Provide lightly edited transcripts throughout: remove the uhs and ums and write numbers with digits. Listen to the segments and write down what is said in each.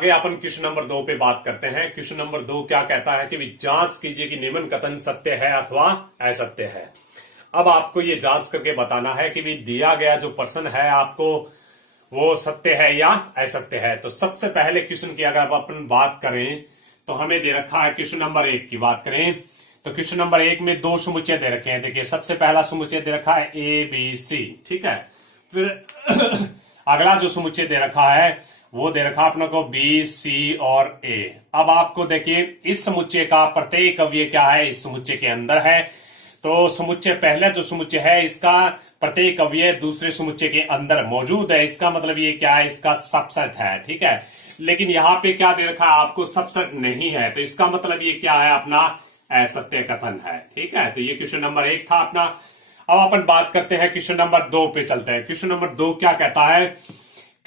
आगे अपन question number 2 पे बात करते हैं। क्वेश्चन नंबर 2 क्या कहता है कि भी जांच कीजिए कि निम्न कथन सत्य है अथवा असत्य है। अब आपको ये जांच करके बताना है कि भी दिया गया जो प्रश्न है आपको वो सत्य है या असत्य है। तो सबसे पहले क्वेश्चन की अगर अपन बात करें तो हमें दे रखा है क्वेश्चन नंबर 1 की बात करें तो क्वेश्चन नंबर 1 में दो समुच्चय दे रखे हैं। देखिए सबसे पहला समुच्चय दे रखा है ए बी सी, ठीक है। फिर अगला जो समुच्चय दे रखा है वो दे रखा अपने को बी सी और ए। अब आपको देखिए इस समुच्चय का प्रत्येक अवयव क्या है, इस समुच्चय के अंदर है। तो समुच्चय पहला जो समुच्चय है इसका प्रत्येक अवयव दूसरे समुच्चय के अंदर मौजूद है। इसका मतलब ये क्या है, इसका सबसेट है, ठीक है। लेकिन यहाँ पे क्या दे रखा है आपको, सबसेट नहीं है। तो इसका मतलब ये क्या है, अपना असत्य कथन है, ठीक है। तो ये क्वेश्चन नंबर 1 था अपना। अब अपन बात करते हैं क्वेश्चन नंबर 2 पे चलते हैं। क्वेश्चन नंबर 2 क्या कहता है,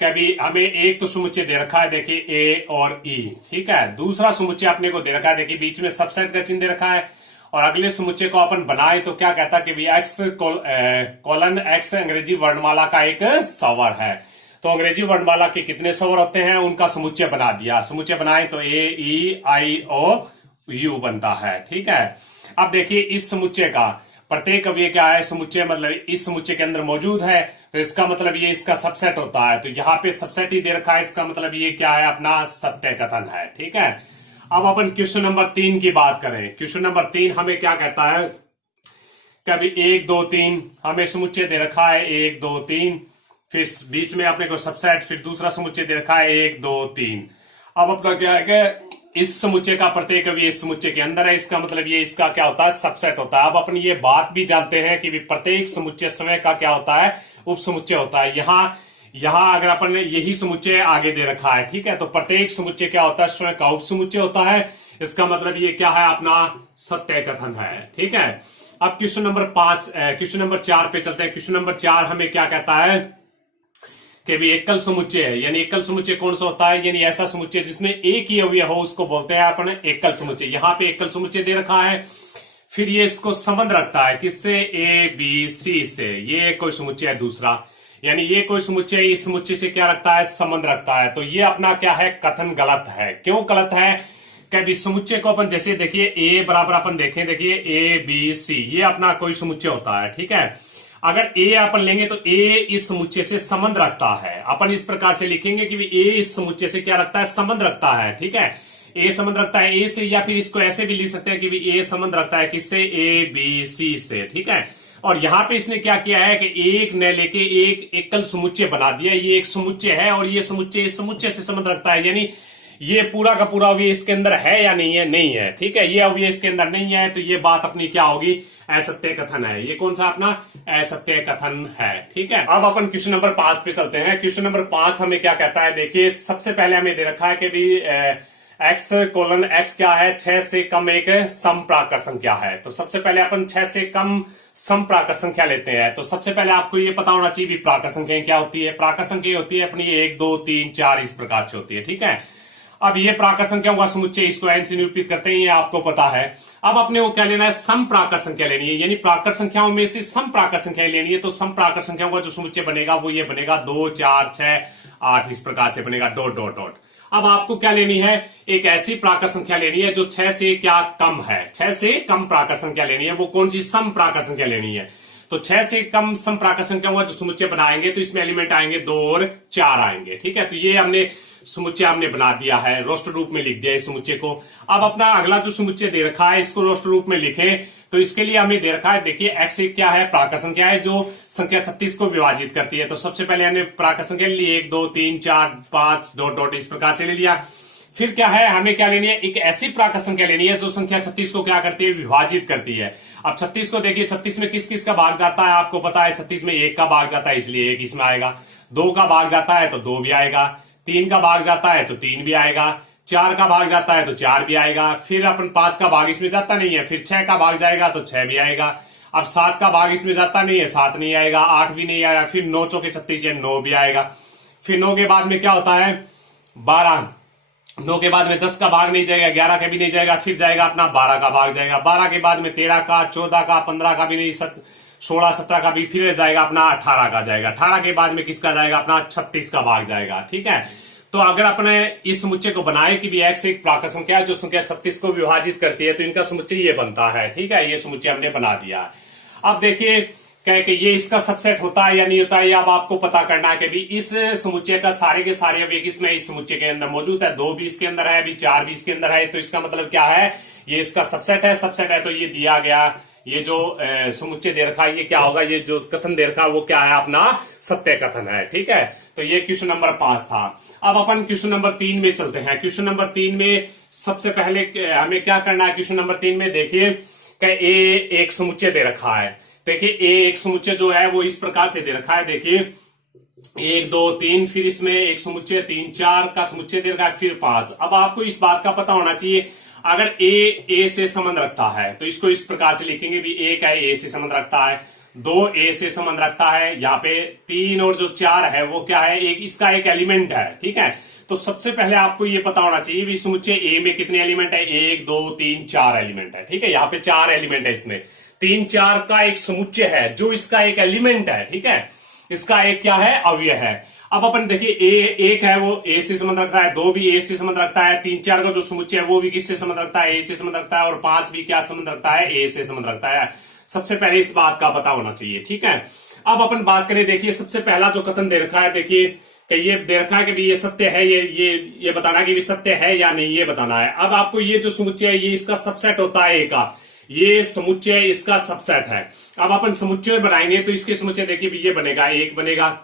कभी हमें एक तो समुच्चय दे रखा है देखिए ए और ई, ठीक है। दूसरा समुच्चय अपने को दे रखा है देखिए बीच में सबसेट का चिन्ह दे रखा है। और अगले समुच्चय को अपन बनाए तो क्या कहता है कि भी एक्स कोलन एक्स अंग्रेजी वर्णमाला का एक स्वर है। तो अंग्रेजी वर्णमाला के कितने स्वर होते हैं उनका समुच्चय बना दिया। समुच्चय बनाए तो ए ई आई ओ यू बनता है, ठीक है। अब देखिए इस समुच्चय का प्रत्येक अवयव क्या है, समुच्चय मतलब इस समुच्चय के अंदर मौजूद है। तो इसका मतलब ये इसका सबसेट होता है। तो यहाँ पे सबसेट ही दे रखा है, इसका मतलब ये क्या है, अपना सत्य कथन है, ठीक है। अब अपन क्वेश्चन नंबर 3 की बात करें। क्वेश्चन नंबर 3 हमें क्या कहता है, कभी 1 2 3 हमें समुच्चय दे रखा है 1 2 3, फिर बीच में अपने को सबसेट, फिर दूसरा समुच्चय दे रखा है 1 2 3। अब आपका क्या है कि इस समुच्चय का प्रत्येक अवयव इस समुच्चय के अंदर है। इसका मतलब ये इसका क्या होता है, सबसेट होता है। अब अपन ये बात भी जानते हैं कि प्रत्येक समुच्चय स्वयं का क्या होता है, उप समुच्चय होता है। यहाँ अगर अपन ने यही समुच्चय आगे दे रखा है, ठीक है। तो प्रत्येक समुच्चय क्या होता है, स्वयं का उप समुच्चय होता है। इसका मतलब ये क्या है, अपना सत्य कथन है, ठीक है। अब क्वेश्चन नंबर 4 पे चलते हैं। क्वेश्चन नंबर 4 हमें क्या कहता है कि भी एकल समुच्चय है। यानी एकल समुच्चय कौन सा होता है, यानी ऐसा समुच्चय जिसमें एक ही अवयव हो उसको बोलते हैं अपन एकल समुच्चय। यहाँ पे एकल समुच्चय दे रखा है, फिर ये इसको संबंध रखता है किससे, ए बी सी से। ये कोई समुच्चय है दूसरा, यानी ये कोई समुच्चय इस समुच्चय से क्या रखता है, संबंध रखता है। तो ये अपना क्या है, कथन गलत है। क्यों गलत है, कभी समुच्चय को अपन जैसे देखिए ए बराबर अपन देखें, देखिए ए बी सी ये अपना कोई समुच्चय होता है, ठीक है। अगर ए अपन लेंगे तो ए इस समुच्चय से संबंध रखता है। अपन इस प्रकार से लिखेंगे कि ए इस समुच्चय से क्या रखता है, संबंध रखता है, ठीक है। ए संबंध रखता है ए से, या फिर इसको ऐसे भी लिख सकते हैं कि ए संबंध रखता है किससे, ए बी सी से, ठीक है। और यहां पे इसने क्या किया है कि एक न लेके एक एकल समुच्चय बना दिया। ये एक समुच्चय है और ये समुच्चय इस समुच्चय से संबंध रखता है। यानी ये पूरा का पूरा अवयव इसके अंदर है या नहीं है, नहीं है, ठीक है। ये अवयव इसके अंदर नहीं है तो ये बात अपनी क्या होगी, असत्य कथन है। ये कौन सा अपना असत्य कथन है, ठीक है। अब अपन क्वेश्चन नंबर 5 पे चलते हैं। क्वेश्चन नंबर 5 हमें क्या कहता है, देखिए सबसे पहले हमें दे रखा है कि भी एक्स कोलन एक्स क्या है, 6 से कम एक समप्राकर संख्या है। तो सबसे पहले अपन 6 से कम समप्राकर संख्या लेते हैं। तो सबसे पहले आपको ये पता होना चाहिए प्राकर संख्या क्या होती है। प्राकर संख्या होती है अपनी 1 2 3 4 इस प्रकार से होती है, ठीक है। अब ये प्राकर संख्याओं का समुच्चय, इसको एन से निरूपित करते हैं, ये आपको पता है। अब अपने को क्या लेना है, सम प्राकर संख्या लेनी है। यानी प्राकर संख्याओं में से सम प्राकर संख्या लेनी है। तो सम प्राकर संख्याओं का जो समुच्चय बनेगा वो ये बनेगा 2 4 6 8 इस प्रकार से बनेगा, डॉट डॉट डॉट। अब आपको क्या लेनी है, एक ऐसी प्राकर संख्या लेनी है जो 6 से क्या कम है, 6 से कम प्राकर संख्या लेनी है। वो कौन सी, सम प्राकर संख्या लेनी है। तो 6 से कम सम प्राकर संख्या हुआ जो समुच्चय बनाएंगे तो इसमें एलिमेंट आएंगे 2 और 4 आएंगे, ठीक है। तो ये हमने समुच्चय हमने बना दिया है, रोस्टर रूप में लिख दिया इस समुच्चय को। अब अपना अगला जो समुच्चय दे रखा है इसको रोस्टर रूप में लिखें। तो इसके लिए हमें दे रखा है देखिए एक्स क्या है, प्राकर संख्या है जो संख्या 36 को विभाजित करती है। तो सबसे पहले हमने प्राकर संख्या ले ली 1 2 3 4 5 डॉट डॉट इस प्रकार से ले लिया। फिर क्या है, हमें क्या लेनी है, एक ऐसी प्राकर संख्या लेनी है जो संख्या 36 को क्या करती है, विभाजित करती है। अब 36 को देखिए, 36 में किस किस का भाग जाता है आपको पता है। 36 में 1 का भाग जाता है इसलिए 1 इसमें आएगा, 2 का भाग जाता है तो 2 भी आएगा, 3 का भाग जाता है तो 3 भी आएगा, 4 का भाग जाता है तो 4 भी आएगा। फिर अपन 5 का भाग इसमें जाता नहीं है, फिर 6 का भाग जाएगा तो 6 भी आएगा। अब 7 का भाग इसमें जाता नहीं है, 7 नहीं आएगा, 8 भी नहीं आएगा। फिर 9 चौके 36 है, 9 भी आएगा। फिर 9 के बाद में क्या होता है, 12, 9 के बाद में 10 का भाग नहीं जाएगा, 11 का भी नहीं जाएगा, फिर जाएगा अपना 12 का भाग जाएगा। 12 के बाद में 13 का, 14 का, 15 का भी नहीं, 16 17 का भी, फिर जाएगा अपना 18 का जाएगा। 18 के बाद में किसका जाएगा, अपना 36 का भाग जाएगा, ठीक है। तो अगर अपने इस समुच्चय को बनाए कि भी x एक प्राकृत संख्या है जो संख्या 36 को विभाजित करती है, तो इनका समुच्चय ये बनता है। ठीक है, ये समुच्चय हमने बना दिया। अब देखिए क्या कि ये इसका सबसेट होता है या नहीं होता है, अब आपको पता करना है कि भी इस समुच्चय का सारे के सारे अवयव इसमें इस समुच्चय के अंदर मौजूद है। 2 भी इसके अंदर है, अभी 4 भी इसके अंदर है, तो इसका मतलब क्या है, ये इसका सबसेट है। सबसेट है तो ये दिया गया ये जो समुच्चय दे रखा है, ये क्या होगा, ये जो कथन दे रखा है वो क्या है, अपना सत्य कथन है। ठीक है, तो ये क्वेश्चन नंबर 5 था। अब अपन क्वेश्चन नंबर 3 में चलते हैं। क्वेश्चन नंबर 3 में सबसे पहले हमें क्या करना है, क्वेश्चन नंबर 3 में देखिए कि ए एक समुच्चय दे रखा है। देखिए ए एक समुच्चय जो है वो इस प्रकार से दे रखा है। देखिए 1 2 3, फिर इसमें एक समुच्चय 3 4 का समुच्चय दे रखा है, फिर 5। अब आपको इस बात का पता होना चाहिए, अगर ए से संबंध रखता है तो इसको इस प्रकार से लिखेंगे भी, 1 है ए से संबंध रखता है, 2 ए से संबंध रखता है, यहाँ पे 3 और जो 4 है वो क्या है, एक इसका एक एलिमेंट है। ठीक है, तो सबसे पहले आपको ये पता होना चाहिए भी समुच्चय ए में कितने एलिमेंट है, 1 2 3 4 एलिमेंट है। ठीक है, यहाँ पे 4 एलिमेंट है, इसमें 3 4 का एक समुच्चय है जो इसका एक एलिमेंट है। ठीक है, इसका एक क्या है, अवयव है। अब अपन देखिए एक है वो ए से संबंध रखता है, 2 भी ए से संबंध रखता है, 3 4 का जो समुच्चय है वो भी किससे संबंध रखता है, ए से संबंध रखता है, और 5 भी क्या संबंध रखता है, ए से संबंध रखता है। सबसे पहले इस बात का पता होना चाहिए। ठीक है, अब अपन बात करें, देखिए सबसे पहला जो कथन दे रखा है, देखिए कि ये दे रखा है कि भी ये सत्य है, ये बताना है कि भी सत्य है या नहीं, ये बताना है। अब आपको ये जो समुच्चय है ये इसका सबसेट होता है ए का, ये समुच्चय इसका सबसेट है। अब अपन समुच्चय बनाएंगे तो इसके समुच्चय देखिए भी ये बनेगा, 1 बनेगा।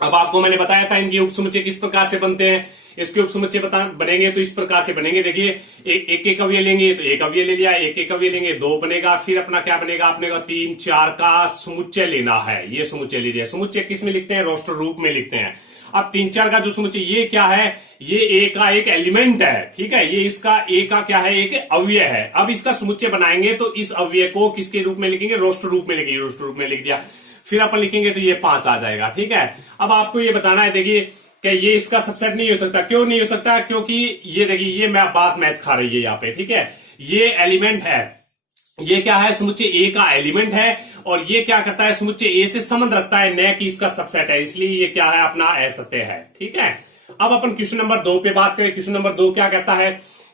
अब आपको मैंने बताया था इनके उपसमुच्चय किस प्रकार से बनते हैं, इसके उपसमुच्चय बनेंगे तो इस प्रकार से बनेंगे। देखिए एक अवयव लेंगे तो एक अवयव ले लिया, एक अवयव लेंगे 2 बनेगा, फिर अपना क्या बनेगा, अपने को 3 4 का समुच्चय लेना है, ये समुच्चय लीजिए। समुच्चय किस में लिखते हैं, रोस्टर रूप में लिखते हैं। अब 3 4 का जो समुच्चय ये क्या है, ये ए का एक एलिमेंट है। ठीक है, ये इसका ए का क्या है, एक अवयव है। अब इसका समुच्चय बनाएंगे तो इस अवयव को किसके रूप में लिखेंगे, रोस्टर रूप में लिखेंगे, रोस्टर रूप में लिख दिया, फिर अपन लिखेंगे तो ये 5 आ जाएगा। ठीक है, अब आपको ये बताना है, देखिए कि ये इसका सबसेट नहीं हो सकता। क्यों नहीं हो सकता, क्योंकि ये देखिए ये बात मैच खा रही है यहाँ पे। ठीक है, ये एलिमेंट है, ये क्या है, समुच्चय ए का एलिमेंट है, और ये क्या करता है, समुच्चय ए से संबंध रखता है, न कि इसका सबसेट है, इसलिए ये क्या है, अपना असत्य है। ठीक है, अब अपन क्वेश्चन नंबर 2 पे बात करें। क्वेश्चन नंबर 2 क्या कहता है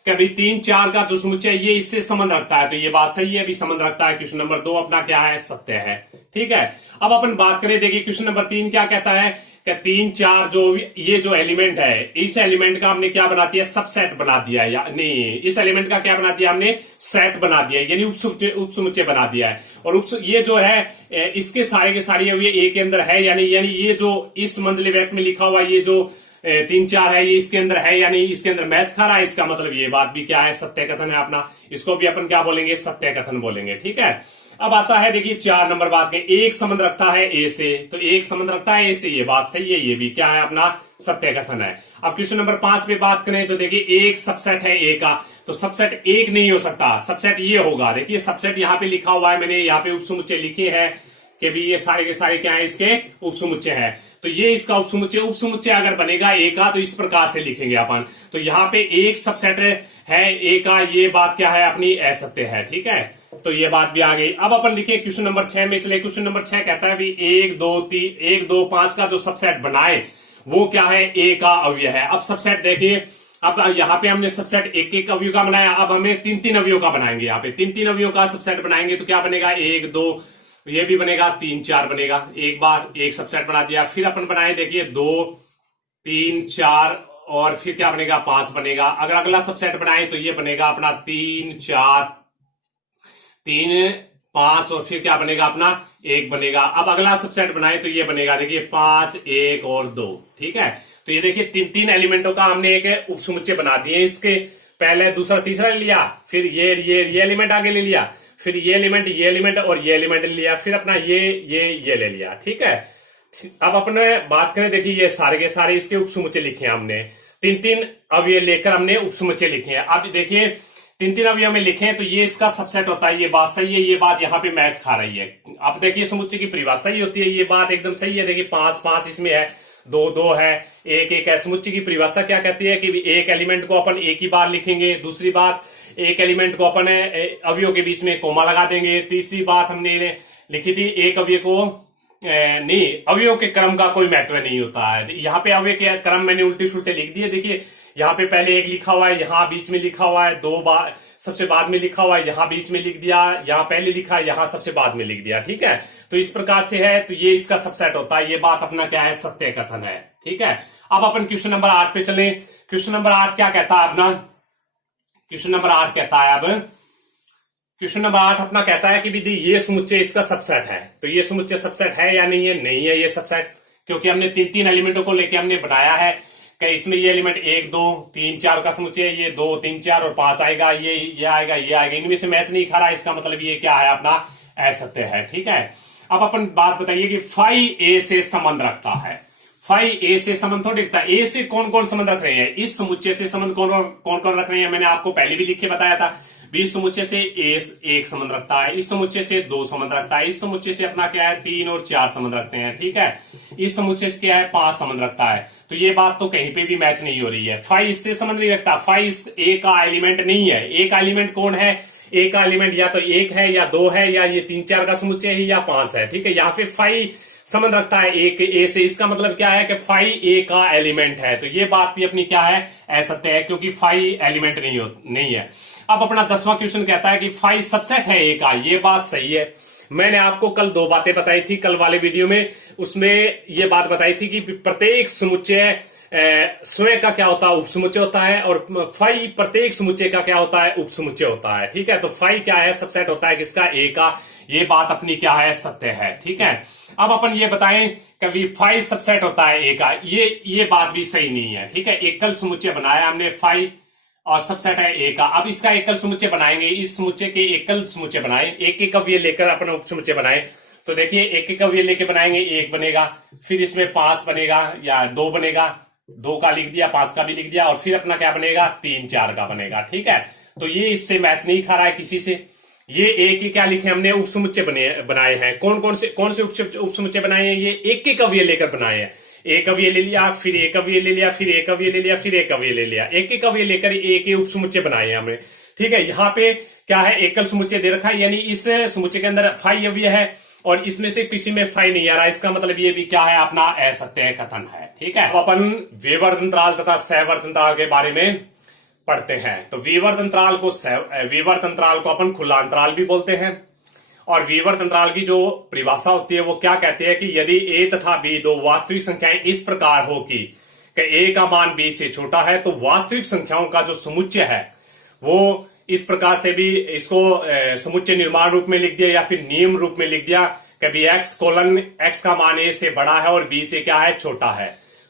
कि अभी 3 4 का जो समुच्चय ये इससे संबंध रखता है, तो ये बात सही है, अभी संबंध रखता है। क्वेश्चन नंबर 2 अपना क्या है, सत्य है। ठीक है, अब अपन बात करें, देखिए क्वेश्चन नंबर 3 क्या कहता है कि 3 4 जो ये जो एलिमेंट है, इस एलिमेंट का हमने क्या बना दिया, सबसेट बना दिया, या नहीं, इस एलिमेंट का क्या बना दिया हमने, सेट बना दिया, यानी उपसमुच्चय बना दिया है। और ये जो है इसके सारे के सारे ये ए के अंदर है, यानी ये जो इस मंजले वाक्य में लिखा हुआ ये जो 3 4 है, ये इसके अंदर है, यानी इसके अंदर मैच खा रहा है। इसका मतलब ये बात भी क्या है, सत्य कथन है अपना, इसको भी अपन क्या बोलेंगे, सत्य कथन बोलेंगे। ठीक है, अब आता है देखिए 4 नंबर बात में, एक संबंध रखता है ए से, तो एक संबंध रखता है ए से, ये बात सही है, ये भी क्या है, अपना सत्य कथन है। अब क्वेश्चन नंबर 5 पे बात करें तो देखिए एक सबसेट है ए का, तो सबसेट एक नहीं हो सकता, सबसेट ये होगा। देखिए सबसेट यहाँ पे लिखा हुआ है, मैंने यहाँ पे उपसमुच्चय लिखे हैं कि भी ये सारे के सारे क्या है, इसके उपसमुच्चय है। तो ये इसका उपसमुच्चय अगर बनेगा ए का तो इस प्रकार से लिखेंगे अपन। तो यहाँ पे एक सबसेट है ए का, ये बात क्या है, अपनी असत्य है। ठीक है, तो ये बात भी आ गई। अब अपन लिखे क्वेश्चन नंबर 6 में चले। क्वेश्चन नंबर 6 कहता है भी 1 2 5 का जो सबसेट बनाए वो क्या है, ए का अवयव है। अब सबसेट देखिए, अब यहाँ पे हमने सबसेट एक अवयव का बनाया, अब हमें 3 अवयव का बनाएंगे। यहाँ पे 3 अवयव का सबसेट बनाएंगे तो क्या बनेगा, 1 2, ये भी बनेगा, 3 4 बनेगा। एक बार एक सबसेट बना दिया, फिर अपन बनाए देखिए 2 3 4, और फिर क्या बनेगा, 5 बनेगा। अगर अगला सबसेट बनाए तो ये बनेगा अपना 3 4 3 5, और फिर क्या बनेगा, अपना 1 बनेगा। अब अगला सबसेट बनाए तो ये बनेगा, देखिए 5 1 और 2। ठीक है, तो ये देखिए 3 एलिमेंटों का हमने एक उपसमुच्चय बना दिए। इसके पहले दूसरा तीसरा ले लिया, फिर ये एलिमेंट आगे ले लिया, फिर ये एलिमेंट और ये एलिमेंट ले लिया, फिर अपना ये ले लिया। ठीक है, अब अपने बात करें, देखिए ये सारे के सारे इसके उपसमुच्चय लिखे हैं हमने, 3 अवयव लेकर हमने उपसमुच्चय लिखे हैं। अब देखिए 3 अवयव में लिखे हैं तो ये इसका सबसेट होता है, ये बात सही है, ये बात यहाँ पे मैच खा रही है। अब देखिए समुच्चय की परिभाषा सही होती है, ये बात एकदम सही है। देखिए 5 5 इसमें है, 2 2 है, 1 1 है। समुच्चय की परिभाषा क्या कहती है कि एक एलिमेंट को अपन एक ही बार लिखेंगे, दूसरी बात एक एलिमेंट को अपन अवयव के बीच में कोमा लगा देंगे, तीसरी बात हमने लिखी थी एक अवयव को नहीं, अवयव के क्रम का कोई महत्व नहीं होता है। यहाँ पे अवयव के क्रम मैंने उल्टे सुल्टे लिख दिए। देखिए यहाँ पे पहले एक लिखा हुआ है, यहाँ बीच में लिखा हुआ है, दो बार सबसे बाद में लिखा हुआ है, यहाँ बीच में लिख दिया, यहाँ पहले लिखा है, यहाँ सबसे बाद में लिख दिया। ठीक है, तो इस प्रकार से है, तो ये इसका सबसेट होता है। ये बात अपना क्या है, सत्य कथन है। ठीक है, अब अपन क्वेश्चन नंबर 8 पे चले। क्वेश्चन नंबर 8 क्या कहता है अपना? क्वेश्चन नंबर 8 कहता है, अब क्वेश्चन नंबर 8 अपना कहता है कि विधि ये समुच्चय इसका सबसेट है। तो ये समुच्चय सबसेट है या नहीं है? नहीं है ये सबसेट, क्योंकि हमने तीन एलिमेंटों को लेके हमने बनाया है कि इसमें ये एलिमेंट 1 2 3 4 का समुच्चय, ये 2 3 4 और 5 आएगा, ये आएगा, ये आएगा, इनमें से मैच नहीं खा रहा। इसका मतलब ये क्या है, अपना असत्य है। ठीक है, अब अपन बात बताइए कि फाई ए से संबंध रखता है। फाई ए से संबंध थोड़ी रखता है। ए से कौन कौन संबंध रख रहे हैं? इस समुच्चय से संबंध कौन कौन रख रहे हैं? मैंने आपको पहले भी लिख के बताया था। इस समुच्चय से ए एक संबंध रखता है, इस समुच्चय से 2 संबंध रखता है, इस समुच्चय से अपना क्या है 3 और 4 संबंध रखते हैं। ठीक है, इस समुच्चय से क्या है 5 संबंध रखता है। तो ये बात तो कहीं पे भी मैच नहीं हो रही है। फाई इससे संबंध नहीं रखता, फाई इस ए का एलिमेंट नहीं है। ए का एलिमेंट कौन है? ए का एलिमेंट या तो 1 है या 2 है या ये 3 4 का समुच्चय है या 5 है। ठीक है, यहाँ पे फाई संबंध रखता है एक ए से। इसका मतलब क्या है कि फाई ए का एलिमेंट है। तो ये बात भी अपनी क्या है, असत्य है, क्योंकि फाई एलिमेंट नहीं है। अब अपना 10वां क्वेश्चन कहता है कि फाई सबसेट है ए का। ये बात सही है। मैंने आपको कल 2 बातें बताई थी, कल वाले वीडियो में। उसमें ये बात बताई थी कि प्रत्येक समुच्चय स्वयं का क्या होता है, उपसमुच्चय होता है, और फाई प्रत्येक समुच्चय का क्या होता है, उपसमुच्चय होता है। ठीक है, तो फाई क्या है, सबसेट होता है किसका, ए का। ये बात अपनी क्या है, सत्य है। ठीक है, अब अपन ये बताएं कि फाई सबसेट होता है ए का। ये बात भी सही नहीं है। ठीक है, एकल समुच्चय बनाया हमने फाई और सबसेट है ए का। अब इसका एकल समुच्चय बनाएंगे, इस समुच्चय के एकल समुच्चय बनाए, एक अवयव लेकर अपन उपसमुच्चय बनाए। तो देखिए एक अवयव लेके बनाएंगे, 1 बनेगा, फिर इसमें 5 बनेगा या 2 बनेगा, 2 का लिख दिया, 5 का भी लिख दिया, और फिर अपना क्या बनेगा, 3 4 का बनेगा। ठीक है, तो ये इससे मैच नहीं खा रहा है किसी से। ये एक ही क्या लिखे हमने, उपसमुच्चय बनाए हैं। कौन से उपसमुच्चय बनाए हैं? ये एक अवयव लेकर बनाए हैं। एक अवयव ले लिया, फिर एक अवयव ले लिया, फिर एक अवयव ले लिया, फिर एक अवयव ले लिया, एक अवयव लेकर एक उपसमुच्चय बनाए हैं हमने। ठीक है, यहाँ पे क्या है, एकल समुच्चय दे रखा है, यानी इस समुच्चय के अंदर फाई अवयव है और इसमें से किसी में फाई नहीं आ रहा। इसका मतलब ये भी क्या है, अपना असत्य कथन है। ठीक है, अब अपन विवर्त अंतराल तथा सहवर्त अंतराल के बारे में पढ़ते हैं। तो विवर्त अंतराल को अपन खुला अंतराल भी बोलते हैं। और विवर्त अंतराल की जो परिभाषा होती है वो क्या कहती है कि यदि ए तथा बी 2 वास्तविक संख्याएं इस प्रकार हो कि ए का मान बी से छोटा है, तो वास्तविक संख्याओं का जो समुच्चय है वो इस प्रकार से भी इसको समुच्चय निर्माण रूप में लिख दिया या फिर नियम रूप में लिख दिया कि बी एक्स कोलन एक्स का मान ए से बड़ा है और बी से क्या है, छोटा है,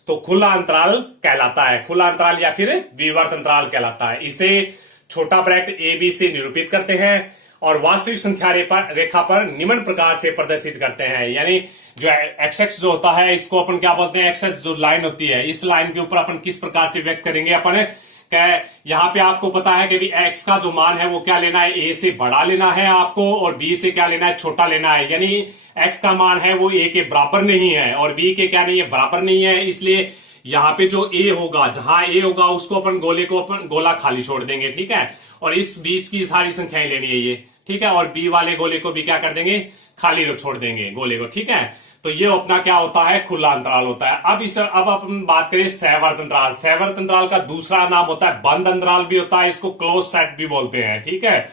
तो खुला अंतराल कहलाता है। खुला अंतराल या फिर विवर्त अंतराल कहलाता है। इसे छोटा ब्रैकेट ए बी से निरूपित करते हैं और वास्तविक संख्या रेखा पर निम्न प्रकार से प्रदर्शित करते हैं। यानी जो एक्स जो होता है इसको अपन क्या बोलते हैं, एक्स जो लाइन होती है, इस लाइन के ऊपर अपन किस प्रकार से व्यक्त करेंगे अपन, यहाँ पे आपको पता है कि भी एक्स का जो मान है वो क्या लेना है, ए से बड़ा लेना है आपको, और बी से क्या लेना है, छोटा लेना है। यानी एक्स का मान है वो ए के बराबर नहीं है और बी के क्या नहीं है, बराबर नहीं है। इसलिए यहाँ पे जो ए होगा, जहां ए होगा उसको अपन गोला खाली छोड़ देंगे। ठीक है, और इस बीच की सारी संख्याएं लेनी है ये। ठीक है, और बी वाले गोले को भी क्या कर देंगे, खाली छोड़ देंगे गोले को। ठीक है, तो ये अपना क्या होता है, खुला अंतराल होता है। अब अपन बात करें सहवर्त अंतराल। सहवर्त अंतराल का दूसरा नाम होता है बंद अंतराल भी होता है, इसको क्लोज सेट भी बोलते हैं। ठीक है,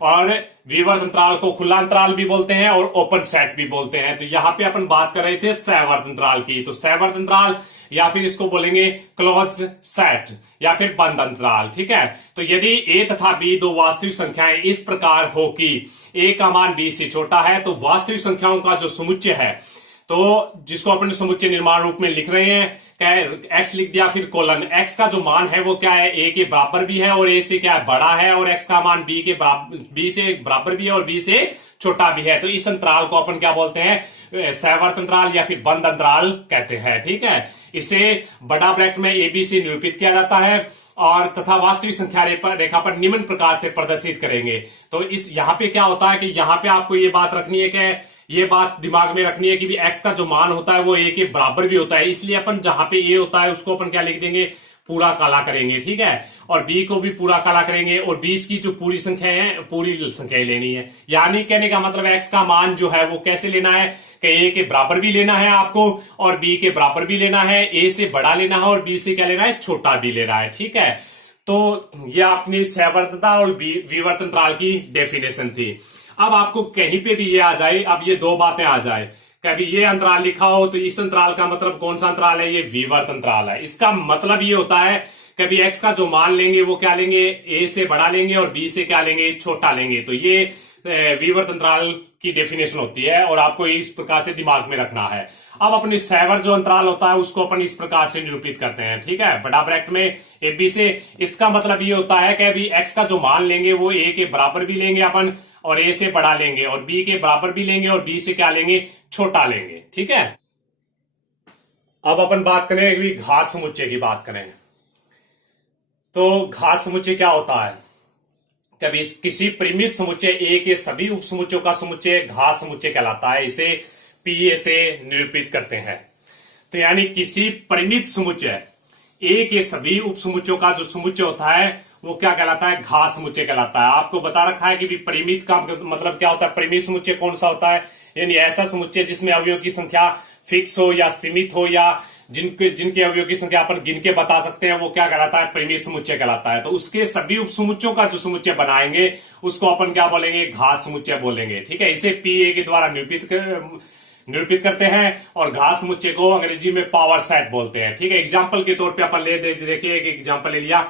और विवर्त अंतराल को खुला अंतराल भी बोलते हैं और ओपन सेट भी बोलते हैं। तो यहाँ पे अपन बात कर रहे थे सहवर्त अंतराल की। तो सहवर्त अंतराल या फिर इसको बोलेंगे क्लोज सेट या फिर बंद अंतराल। ठीक है, तो यदि ए तथा बी 2 वास्तविक संख्याएं इस प्रकार हो कि ए का मान बी से छोटा है, तो वास्तविक संख्याओं का जो समुच्चय है, तो जिसको अपन समुच्चय निर्माण रूप में लिख रहे हैं, क्या एक्स लिख दिया, फिर कोलन एक्स का जो मान है वो क्या है, ए के बराबर भी है और ए से क्या है, बड़ा है, और एक्स का मान बी से बराबर भी है और बी से छोटा भी है। तो इस अंतराल को अपन क्या बोलते हैं, सहवर्त अंतराल या फिर बंद अंतराल कहते हैं। ठीक है, इसे बड़ा ब्रैकेट में ए बी से निरूपित किया जाता है और तथा वास्तविक संख्या रेखा पर निम्न प्रकार से प्रदर्शित करेंगे। तो इस यहाँ पे क्या होता है कि यहाँ पे आपको ये बात रखनी है कि ये बात दिमाग में रखनी है कि भी एक्स का जो मान होता है वो ए के बराबर भी होता है। इसलिए अपन जहां पे ए होता है उसको अपन क्या लिख देंगे, पूरा काला करेंगे, ठीक है, और बी को भी पूरा काला करेंगे, और 20 की जो पूरी संख्या है पूरी संख्या लेनी है। यानी कहने का मतलब एक्स का मान जो है वो कैसे लेना है कि ए के बराबर भी लेना है आपको और बी के बराबर भी लेना है, ए से बड़ा लेना है और बी से क्या लेना है, छोटा भी लेना है, ठीक है। तो ये अपनी सहवर्तनता और विवर्तनत्राल की डेफिनेशन थी। अब आपको कहीं पे भी ये आ जाए, अब ये दो बातें आ जाए, कभी ये अंतराल लिखा हो तो इस अंतराल का मतलब कौन सा अंतराल है, ये विवर्त अंतराल है। इसका मतलब ये होता है कभी एक्स का जो मान लेंगे वो क्या लेंगे, ए से बड़ा लेंगे और बी से क्या लेंगे, छोटा लेंगे। तो ये विवर्त अंतराल की डेफिनेशन होती है और आपको इस प्रकार से दिमाग में रखना है। अब अपने सहवर्त जो अंतराल होता है उसको अपन इस प्रकार से निरूपित करते हैं, ठीक है, बड़ा ब्रैकेट में ए बी से। इसका मतलब ये होता है कि अभी एक्स का जो मान लेंगे वो ए के बराबर भी लेंगे अपन और ए से बड़ा लेंगे, और बी के बराबर भी लेंगे और बी से क्या लेंगे, छोटा लेंगे, ठीक है। अब अपन बात करें अभी घात समुच्चय की बात करें तो घात समुच्चय क्या होता है, कभी किसी परिमित समुच्चय ए के सभी उप समुच्चयों का समुच्चय घात समुच्चय कहलाता है। इसे पीए से निरूपित करते हैं। तो यानी किसी परिमित समुच्चय ए के सभी उप समुच्चयों का जो समुच्चय होता है वो क्या कहलाता है, घात समुच्चय कहलाता है। आपको बता रखा है कि भी परिमित का मतलब क्या होता है, परिमित समुच्चय कौन सा होता है, यानी ऐसा समुच्चय जिसमें अवयवों की संख्या फिक्स हो या सीमित हो या जिनके अवयवों की संख्या अपन गिन के बता सकते हैं, वो क्या कहलाता है, परिमित समुच्चय कहलाता है। तो उसके सभी उप समुच्चयों का जो समुच्चय बनाएंगे उसको अपन क्या बोलेंगे, घात समुच्चय बोलेंगे, ठीक है। इसे पीए के द्वारा निरूपित करते हैं और घात समुच्चय को अंग्रेजी में पावर सेट बोलते हैं, ठीक है। एग्जाम्पल के तौर पर अपन देखिए एक एग्जाम्पल ले लिया,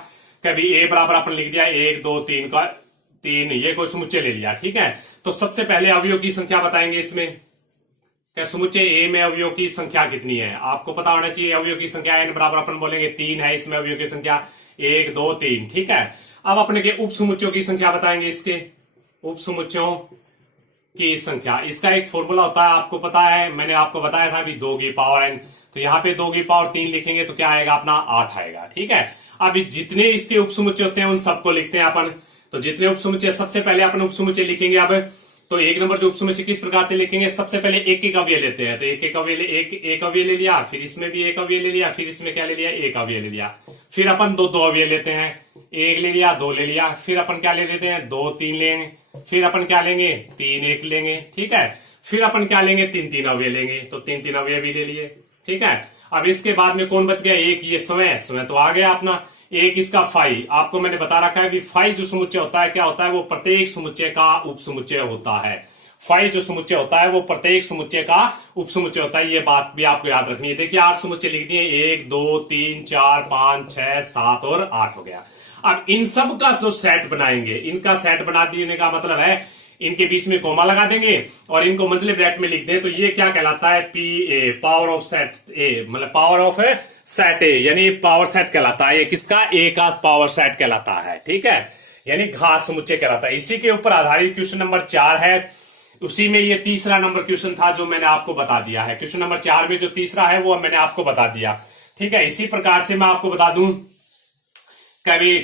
कभी ए बराबर अपन लिख दिया 1 2 3 का 3, ये कोई समुच्चय ले लिया, ठीक है। तो सबसे पहले अवयवों की संख्या बताएंगे इसमें, क्या समुच्चय ए में अवयवों की संख्या कितनी है, आपको पता होना चाहिए। अवयवों की संख्या एन बराबर अपन बोलेंगे 3 है, इसमें अवयवों की संख्या 1 2 3, ठीक है। अब अपने के उप समुच्चयों की संख्या बताएंगे, इसके उप समुच्चयों की संख्या, इसका एक फॉर्मूला होता है, आपको पता है, मैंने आपको बताया था अभी 2 की पावर n। तो यहाँ पे 2 की पावर 3 लिखेंगे तो क्या आएगा अपना 8 आएगा, ठीक है। अब जितने इसके उप समुच्चय होते हैं उन सबको लिखते हैं अपन। तो जितने उप समुच्चय, सबसे पहले अपन उप समुच्चय लिखेंगे। अब तो एक नंबर जो उप समुच्चय किस प्रकार से लिखेंगे, सबसे पहले एक एक अवयव लेते हैं। तो एक अवयव ले लिया, फिर इसमें भी एक अवयव ले लिया, फिर इसमें क्या ले लिया, एक अवयव ले लिया। फिर अपन दो अवयव लेते हैं, एक ले लिया, 2 ले लिया, फिर अपन क्या ले लेते हैं, 2 3 लेंगे, फिर अपन क्या लेंगे, 3 1 लेंगे, ठीक है। फिर अपन क्या लेंगे, 3 अवयव लेंगे, तो 3 अवयव भी ले लिए, ठीक है। अब इसके बाद में कौन बच गया, एक ये स्वयं तो आ गया अपना। एक इसका फाई, आपको मैंने बता रखा है कि फाई जो समुच्चय होता है क्या होता है, वो प्रत्येक समुच्चय का उप समुच्चय होता है। फाई जो समुच्चय होता है वो प्रत्येक समुच्चय का उप समुच्चय होता है, ये बात भी आपको याद रखनी है। देखिए 8 समुच्चय लिख दिए, 1 2 3 4 5 6 7 और 8 हो गया। अब इन सब का जो सेट बनाएंगे, इनका सेट बना देने का मतलब है इनके बीच में कोमा लगा देंगे और इनको मंझले ब्रैकेट में लिख दें, तो ये क्या कहलाता है, P A, power of set ए, मतलब पावर ऑफ सेट ए, यानी पावर सेट कहलाता है। ये किसका, ए का पावर सेट कहलाता है, ठीक है, यानी घात समुच्चय कहलाता है। इसी के ऊपर आधारित क्वेश्चन नंबर 4 है, उसी में ये तीसरा नंबर क्वेश्चन था जो मैंने आपको बता दिया है। क्वेश्चन नंबर 4 में जो तीसरा है वो मैंने आपको बता दिया, ठीक है। इसी प्रकार से मैं आपको बता दूं, कभी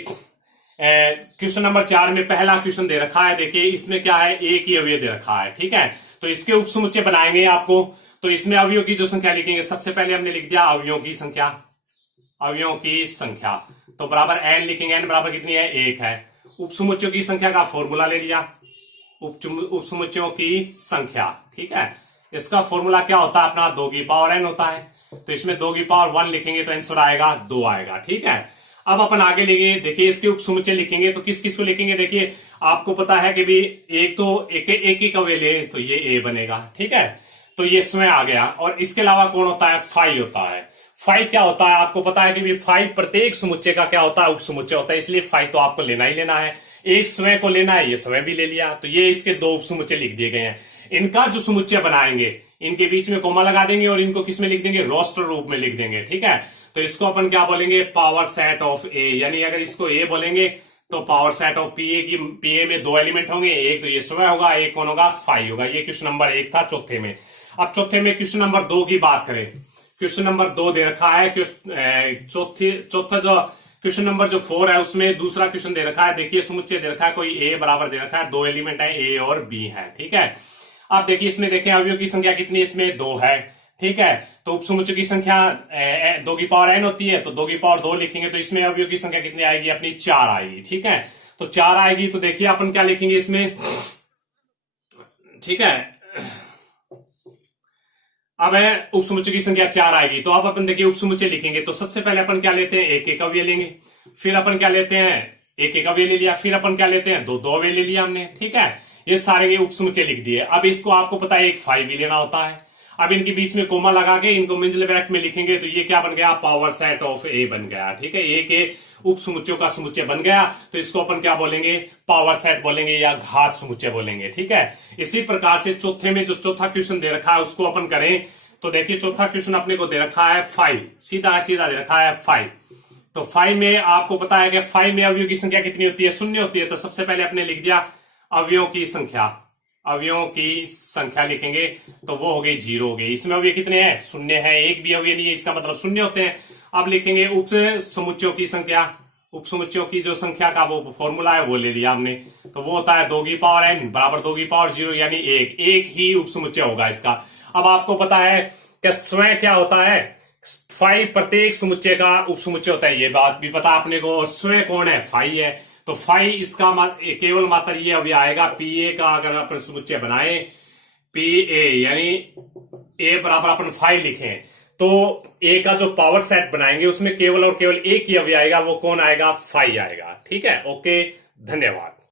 क्वेश्चन नंबर 4 में पहला क्वेश्चन दे रखा है, देखिए इसमें क्या है, एक ही अवयव दे रखा है, ठीक है। तो इसके उप समुच्चय बनाएंगे आपको, तो इसमें अवयवों की जो संख्या लिखेंगे, सबसे पहले हमने लिख दिया अवयवों की संख्या, अवयवों की संख्या तो बराबर n लिखेंगे, n बराबर कितनी है, 1 है। उप समुच्चयों की संख्या का फॉर्मूला ले लिया, उप समुच्चयों की संख्या, ठीक है। इसका फॉर्मूला क्या होता है अपना, 2 की पावर n होता है। तो इसमें 2 की पावर 1 लिखेंगे तो आंसर आएगा 2 आएगा, ठीक है। अब अपन आगे लेंगे, देखिए इसके उप समुच्चय लिखेंगे तो किस किस को लिखेंगे, देखिए आपको पता है कि भी एक तो एक अवयव ले तो ये ए बनेगा, ठीक है। तो ये स्वयं आ गया, और इसके अलावा कौन होता है, फाई होता है। फाई क्या होता है, आपको पता है कि भी फाई प्रत्येक समुच्चय का क्या होता है, उप समुच्चय होता है, इसलिए फाई तो आपको लेना ही लेना है। एक स्वयं को लेना है, ये स्वयं भी ले लिया, तो ये इसके 2 उप समुच्चय लिख दिए गए हैं। इनका जो समुच्चय बनाएंगे, इनके बीच में कोमा लगा देंगे और इनको किस में लिख देंगे, रोस्टर रूप में लिख देंगे, ठीक है। तो इसको अपन क्या बोलेंगे, पावर सेट ऑफ ए, यानी अगर इसको ए बोलेंगे तो पावर सेट ऑफ पीए की, पीए में 2 एलिमेंट होंगे, एक तो ये स्वयं होगा, एक कौन होगा, फाई होगा। ये क्वेश्चन नंबर 1 था चौथे में। अब चौथे में क्वेश्चन नंबर 2 की बात करें, क्वेश्चन नंबर 2 दे रखा है, चौथा जो क्वेश्चन नंबर जो 4 है उसमें दूसरा क्वेश्चन दे रखा है। देखिए समुच्चय दे रखा है, कोई ए बराबर दे रखा है, 2 एलिमेंट है, ए और बी है, ठीक है। अब देखिए इसमें देखें अवयवों की संख्या कितनी है, इसमें 2 है, ठीक है। तो उपसमुच्चय की संख्या 2 की पावर n होती है, तो 2 की पावर 2 लिखेंगे तो इसमें अवयव की संख्या कितनी आएगी अपनी 4 आएगी। ठीक है, तो 4 आएगी तो देखिए अपन क्या लिखेंगे इसमें। ठीक है, अब है उपसमुच्चय की संख्या 4 आएगी तो अब अपन देखिए उपसमुच्चय लिखेंगे तो सबसे पहले अपन क्या लेते हैं, एक एक अवयव लेंगे, फिर अपन क्या लेते हैं, एक एक अवयव ले लिया, फिर अपन क्या लेते हैं, दो दो अवयव ले लिया हमने। ठीक है, ये सारे ये उपसमुच्चय लिख दिए। अब इसको आपको पता है एक 5 भी लेना होता है। अब इनके बीच में कोमा लगा के इनको मिडिल ब्रैकेट में लिखेंगे तो ये क्या बन गया, पावर सेट ऑफ ए बन गया। ठीक है, ए के उपसमुच्चयों का समुच्चय बन गया तो इसको अपन क्या बोलेंगे, पावर सेट बोलेंगे या घात समुच्चय बोलेंगे। ठीक है, इसी प्रकार से चौथे में जो चौथा क्वेश्चन दे रखा है उसको अपन करें तो देखिए चौथा क्वेश्चन अपने को दे रखा है 5, सीधा सीधा दे रखा है 5। तो 5 में आपको पता है कि 5 में अवयव की संख्या कितनी होती है, शून्य होती है। तो सबसे पहले अपने लिख दिया अवयवों की संख्या, अवयवों की संख्या लिखेंगे तो वो हो गई 0 हो गई। इसमें अवयव कितने हैं, शून्य है, एक भी अवयव नहीं है, इसका मतलब शून्य होते हैं। अब लिखेंगे उप समुच्चयों की संख्या, उप समुच्चयों की जो संख्या का वो फॉर्मूला है वो ले लिया हमने, तो वो होता है 2 की पावर n बराबर 2 की पावर 0 यानी एक ही उप समुच्चय होगा इसका। अब आपको पता है कि स्वयं क्या होता है, 5 प्रत्येक समुच्चय का उप समुच्चय होता है, ये बात भी पता आपने को। और स्वयं कौन है, 5 है, तो 5 इसका केवल मात्र ये अभी आएगा पी ए का। अगर अपन समुच्चय बनाए पी ए यानी ए बराबर अपन 5 लिखें तो ए का जो पावर सेट बनाएंगे उसमें केवल और केवल एक ही अवयव आएगा, वो कौन आएगा, 5 आएगा। ठीक है, ओके, धन्यवाद।